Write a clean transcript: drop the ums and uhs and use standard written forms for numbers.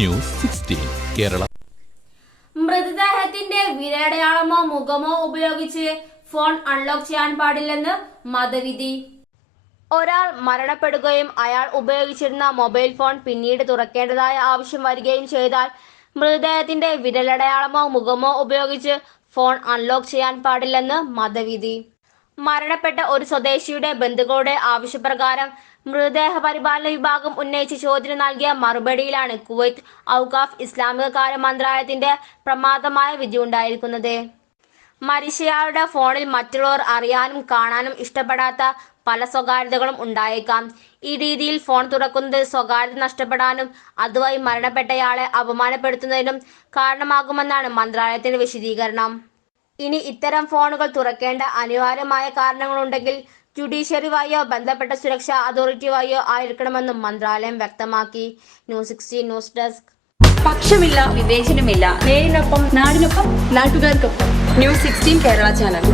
News 16 Kerala. മൃതദേഹത്തിന്റെ വിരലടയാളമോ മുഖമോ ഉപയോഗിച്ച് phone unlock ചെയ്യാൻ പാടില്ലെന്ന് മതവിധി. ഒരാൾ മരണപ്പെടുകയും അയാൾ ഉപയോഗിച്ചിരുന്ന മൊബൈൽ ഫോൺ പിന്നീട് തുറക്കേണ്ടതായ ആവശ്യം വരികയും ചെയ്താൽ മൃതദേഹത്തിന്റെ വിരലടയാളമോ മുഖമോ ഉപയോഗിച്ച് ഫോൺ അൺലോക്ക് ചെയ്യാൻ പാടില്ലെന്ന് മതവിധി. മരണപ്പെട്ട ഒരു സ്വദേശിയുടെ ബന്ധുക്കളുടെ ആവശ്യപ്രകാരം മൃതദേഹ പരിപാലന വിഭാഗം ഉന്നയിച്ച ചോദ്യത്തിന് നൽകിയ മറുപടിയിലാണ് കുവൈത്ത് ഔഖാഫ് ഇസ്ലാമിക കാര്യ മന്ത്രാലയത്തിന്റെ പ്രമാദമായ വിധിയുണ്ടായിരിക്കുന്നത്. മരിച്ചയാളുടെ ഫോണിൽ മറ്റുള്ളവർ അറിയാനും കാണാനും ഇഷ്ടപ്പെടാത്ത പല സ്വകാര്യതകളും ഉണ്ടായേക്കാം. ഈ രീതിയിൽ ഫോൺ തുറക്കുന്നത് സ്വകാര്യത നഷ്ടപ്പെടാനും അതുവഴി മരണപ്പെട്ടയാളെ അപമാനപ്പെടുത്തുന്നതിനും കാരണമാകുമെന്നാണ് മന്ത്രാലയത്തിന്റെ വിശദീകരണം. ഇനി ഇത്തരം ഫോണുകൾ തുറക്കേണ്ട അനിവാര്യമായ കാരണങ്ങളുണ്ടെങ്കിൽ ജുഡീഷ്യറി വഴിയോ ബന്ധപ്പെട്ട സുരക്ഷാ അതോറിറ്റി വഴിയോ ആയിരിക്കണമെന്നും മന്ത്രാലയം വ്യക്തമാക്കി. News 16 news desk. പക്ഷമില്ല, വിവേചനമില്ല. നേരിനൊപ്പം, നാടിനൊപ്പം, നാട്ടുകാർക്കൊപ്പം. News 16 Kerala channel.